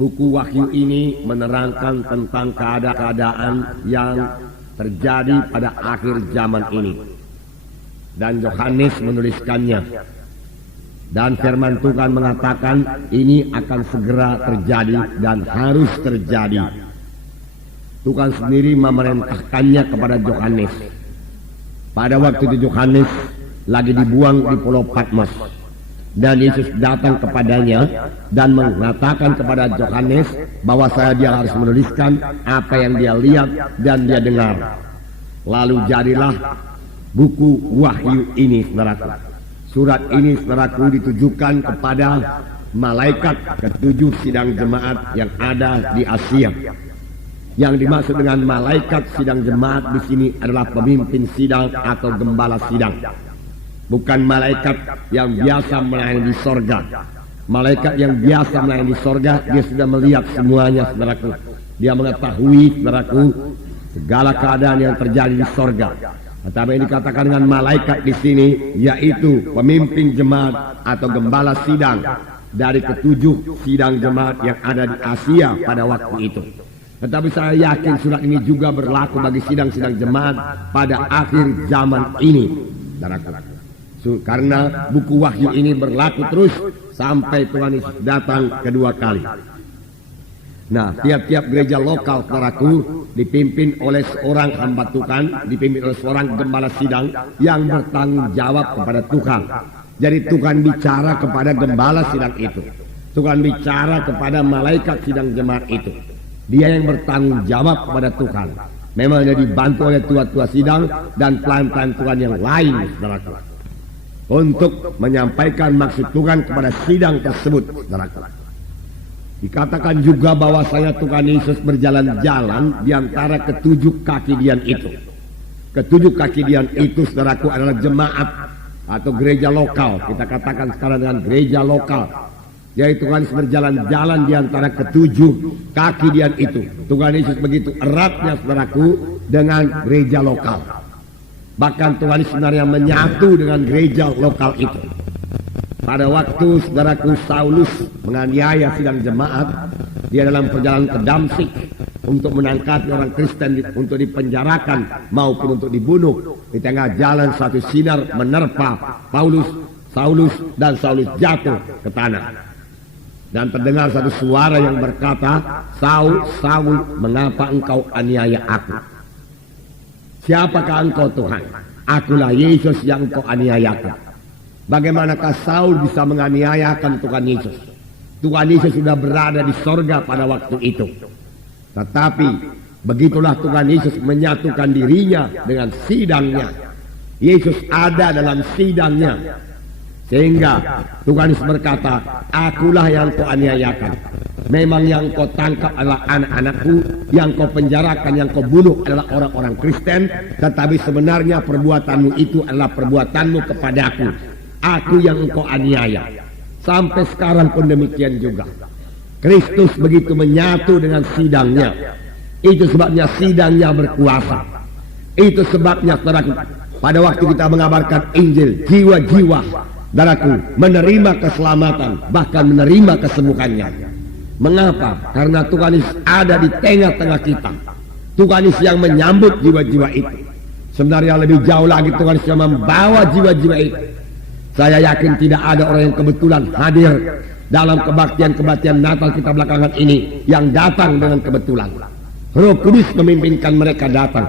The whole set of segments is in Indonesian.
Buku Wahyu ini menerangkan tentang keadaan yang terjadi pada akhir zaman ini. Dan Yohanes menuliskannya. Dan firman Tuhan mengatakan ini akan segera terjadi dan harus terjadi. Tuhan sendiri memerintahkannya kepada Yohanes. Pada waktu itu Yohanes lagi dibuang di Pulau Patmos. Dan Yesus datang kepadanya dan mengatakan kepada Yohanes bahwa dia harus menuliskan apa yang dia lihat dan dia dengar. Lalu jadilah buku Wahyu ini, saudaraku. Surat ini, saudaraku, ditujukan kepada malaikat ketujuh sidang jemaat yang ada di Asia. Yang dimaksud dengan malaikat sidang jemaat di sini adalah pemimpin sidang atau gembala sidang. Bukan malaikat yang biasa melayani di sorga. Malaikat yang biasa melayani di sorga, dia sudah melihat semuanya, saudaraku. Dia mengetahui, saudaraku, segala keadaan yang terjadi di sorga. Tetapi yang dikatakan dengan malaikat di sini, yaitu pemimpin jemaat atau gembala sidang dari ketujuh sidang jemaat yang ada di Asia pada waktu itu. Tetapi saya yakin surat ini juga berlaku bagi sidang-sidang jemaat pada akhir zaman ini, saudaraku. Karena buku Wahyu ini berlaku terus sampai Tuhan Yesus datang kedua kali. Nah, tiap-tiap gereja lokal, saudaraku, dipimpin oleh seorang hamba Tuhan, dipimpin oleh seorang gembala sidang yang bertanggung jawab kepada Tuhan. Jadi Tuhan bicara kepada gembala sidang itu. Tuhan bicara kepada malaikat sidang jemaat itu. Dia yang bertanggung jawab kepada Tuhan. Memang dia dibantu oleh tua-tua sidang dan pelayan-pelayan Tuhan yang lain, saudaraku, untuk menyampaikan maksud Tuhan kepada sidang tersebut, saudaraku. Dikatakan juga bahwasanya Tuhan Yesus berjalan-jalan di antara ketujuh kaki dian itu. Ketujuh kaki dian itu, saudaraku, adalah jemaat atau gereja lokal. Kita katakan sekarang dengan gereja lokal. Yaitu Tuhan Yesus berjalan-jalan di antara ketujuh kaki dian itu. Tuhan Yesus begitu eratnya, saudaraku, dengan gereja lokal. Bahkan Tuhan Yesus sebenarnya menyatu dengan gereja lokal itu. Pada waktu, saudaraku, Saulus menganiaya sidang jemaat, dia dalam perjalanan ke Damsyik untuk menangkap orang Kristen untuk dipenjarakan maupun untuk dibunuh. Di tengah jalan satu sinar menerpa Saulus, dan Saulus jatuh ke tanah. Dan terdengar satu suara yang berkata, "Saul, Saul, mengapa engkau aniaya aku? Siapakah engkau, Tuhan? Akulah Yesus yang engkau aniayakan." Bagaimanakah Saul bisa menganiayakan Tuhan Yesus? Tuhan Yesus sudah berada di sorga pada waktu itu. Tetapi begitulah Tuhan Yesus menyatukan dirinya dengan sidangnya. Yesus ada dalam sidangnya. Sehingga Tuhan Yesus berkata, "Akulah yang kau aniayakan. Memang yang kau tangkap adalah anak-anakku, yang kau penjarakan, yang kau bunuh adalah orang-orang Kristen. Tetapi sebenarnya perbuatanmu itu adalah perbuatanmu kepadaku. Aku yang engkau aniaya." Sampai sekarang pun demikian juga. Kristus begitu menyatu dengan sidangnya. Itu sebabnya sidangnya berkuasa. Itu sebabnya, saudaraku, pada waktu kita mengabarkan Injil, jiwa-jiwa, saudaraku, menerima keselamatan, bahkan menerima kesembuhannya. Mengapa? Karena Tuhan Yesus ada di tengah-tengah kita. Tuhan Yesus yang menyambut jiwa-jiwa itu. Sebenarnya lebih jauh lagi Tuhan Yesus yang membawa jiwa-jiwa itu. Saya yakin tidak ada orang yang kebetulan hadir dalam kebaktian-kebaktian Natal kita belakangan ini yang datang dengan kebetulan. Roh Kudus memimpinkan mereka datang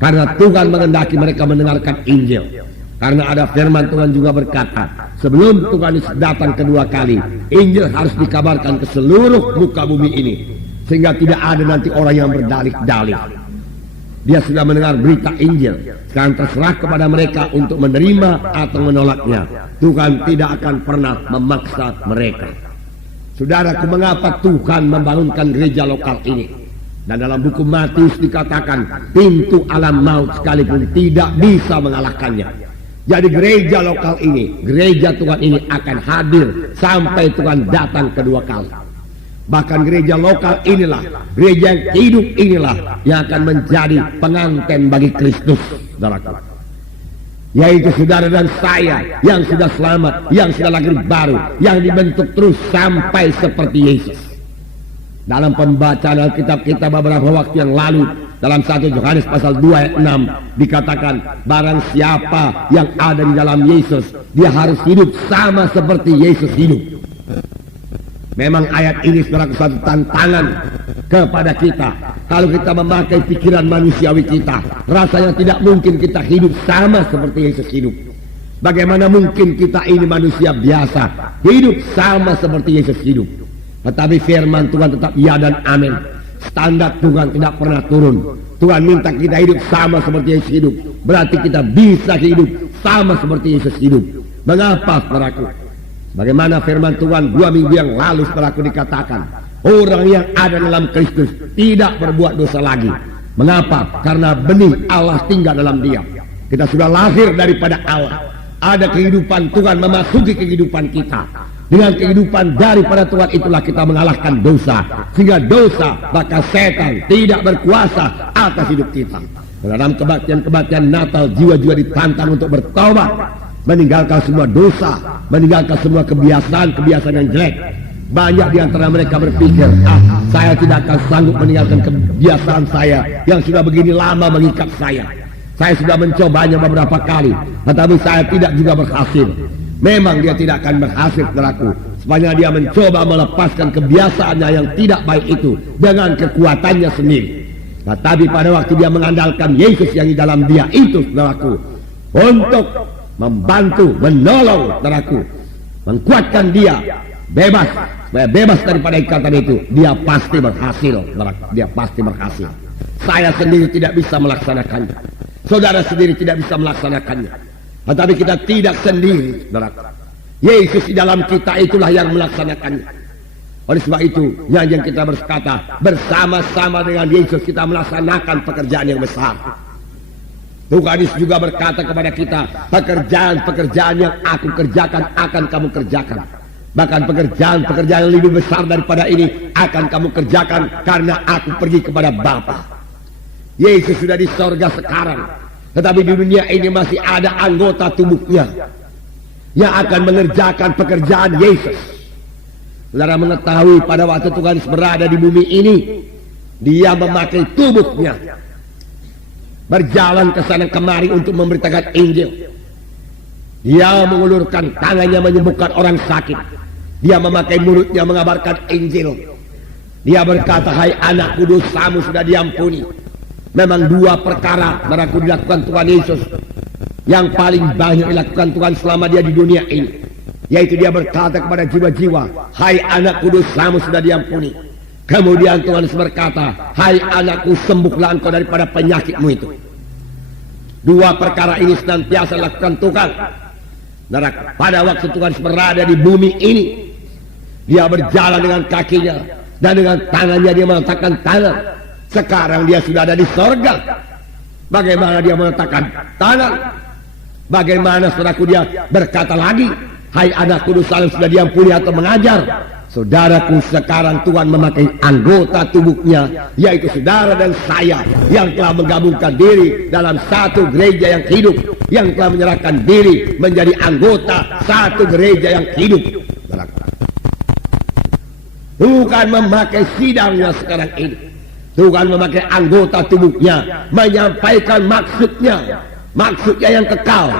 karena Tuhan menghendaki mereka mendengarkan Injil. Karena ada firman Tuhan juga berkata, sebelum Tuhan Yesus datang kedua kali, Injil harus dikabarkan ke seluruh muka bumi ini, sehingga tidak ada nanti orang yang berdalih-dalih. Dia sudah mendengar berita Injil. Sekarang terserah kepada mereka untuk menerima atau menolaknya. Tuhan tidak akan pernah memaksa mereka. Saudaraku, mengapa Tuhan membangunkan gereja lokal ini? Dan dalam buku Matius dikatakan, pintu alam maut sekalipun tidak bisa mengalahkannya. Jadi gereja lokal ini, gereja Tuhan ini akan hadir sampai Tuhan datang kedua kali. Bahkan gereja lokal inilah, gereja yang hidup inilah yang akan menjadi pengantin bagi Kristus, saudaraku. Yaitu saudara dan saya yang sudah selamat, yang sudah lahir baru, yang dibentuk terus sampai seperti Yesus. Dalam pembacaan Alkitab kita beberapa waktu yang lalu, dalam 1 Yohanes pasal 2 ayat 6 dikatakan, barang siapa yang ada di dalam Yesus, dia harus hidup sama seperti Yesus hidup. Memang ayat ini sebagai satu tantangan kepada kita. Kalau kita memakai pikiran manusiawi kita, rasanya tidak mungkin kita hidup sama seperti Yesus hidup. Bagaimana mungkin kita ini manusia biasa hidup sama seperti Yesus hidup? Tetapi firman Tuhan tetap ya dan amin. Standar Tuhan tidak pernah turun. Tuhan minta kita hidup sama seperti Yesus hidup. Berarti kita bisa hidup sama seperti Yesus hidup. Mengapa, saudaraku? Bagaimana firman Tuhan 2 minggu yang lalu, saudaraku, dikatakan orang yang ada dalam Kristus tidak berbuat dosa lagi. Mengapa? Karena benih Allah tinggal dalam dia. Kita sudah lahir daripada Allah. Ada kehidupan Tuhan memasuki kehidupan kita. Dengan kehidupan daripada Tuhan itulah kita mengalahkan dosa. Sehingga dosa, maka setan tidak berkuasa atas hidup kita. Dalam kebaktian-kebaktian Natal, jiwa-jiwa ditantang untuk bertobat, meninggalkan semua dosa, meninggalkan semua kebiasaan-kebiasaan yang jelek. Banyak di antara mereka berpikir, saya tidak akan sanggup meninggalkan kebiasaan saya yang sudah begini lama mengikat saya. Saya sudah mencobanya beberapa kali, tetapi saya tidak juga berhasil. Memang dia tidak akan berhasil, saudaraku, sepanjang dia mencoba melepaskan kebiasaannya yang tidak baik itu dengan kekuatannya sendiri. Tetapi pada waktu dia mengandalkan Yesus yang di dalam dia itu, saudaraku, untuk membantu, menolong, saudaraku, mengkuatkan dia bebas, supaya bebas daripada ikatan itu, dia pasti berhasil, saudaraku. Dia pasti berhasil. Saya sendiri tidak bisa melaksanakannya, saudara sendiri tidak bisa melaksanakannya. Tetapi kita tidak sendiri, saudara. Yesus di dalam kita itulah yang melaksanakannya. Oleh sebab itu, yang kita berkata, bersama-sama dengan Yesus kita melaksanakan pekerjaan yang besar. Tuhan Yesus juga berkata kepada kita, pekerjaan-pekerjaan yang aku kerjakan akan kamu kerjakan. Bahkan pekerjaan-pekerjaan yang lebih besar daripada ini akan kamu kerjakan karena aku pergi kepada Bapa. Yesus sudah di sorga sekarang. Tetapi di dunia ini masih ada anggota tubuhnya yang akan mengerjakan pekerjaan Yesus. Saudara mengetahui pada waktu Tuhan Yesus berada di bumi ini, dia memakai tubuhnya, berjalan ke sana kemari untuk memberitakan Injil. Dia mengulurkan tangannya menyembuhkan orang sakit. Dia memakai mulutnya mengabarkan Injil. Dia berkata, hai anakku, dosamu sudah diampuni. Memang 2 perkara baraku dilakukan Tuhan Yesus yang paling banyak dilakukan Tuhan selama dia di dunia ini, yaitu dia berkata kepada jiwa-jiwa, hai anakku, dosamu sudah diampuni. Kemudian Tuhan Yesus berkata, hai anakku, sembuhlah engkau daripada penyakitmu itu. 2 perkara ini senantiasa dilakukan Tuhan. Pada waktu Tuhan Yesus berada di bumi ini, dia berjalan dengan kakinya dan dengan tangannya dia meletakkan tangan. Sekarang dia sudah ada di sorga. Bagaimana dia meletakkan tangan? Bagaimana, saudaraku, dia berkata lagi, hai anakku, dosamu sudah diampuni atau mengajar? Saudaraku, sekarang Tuhan memakai anggota tubuhnya, yaitu saudara dan saya, yang telah menggabungkan diri dalam satu gereja yang hidup, yang telah menyerahkan diri menjadi anggota satu gereja yang hidup. Bukan memakai sidangnya sekarang ini. Tuhan memakai anggota tubuhnya menyampaikan maksudnya yang kekal.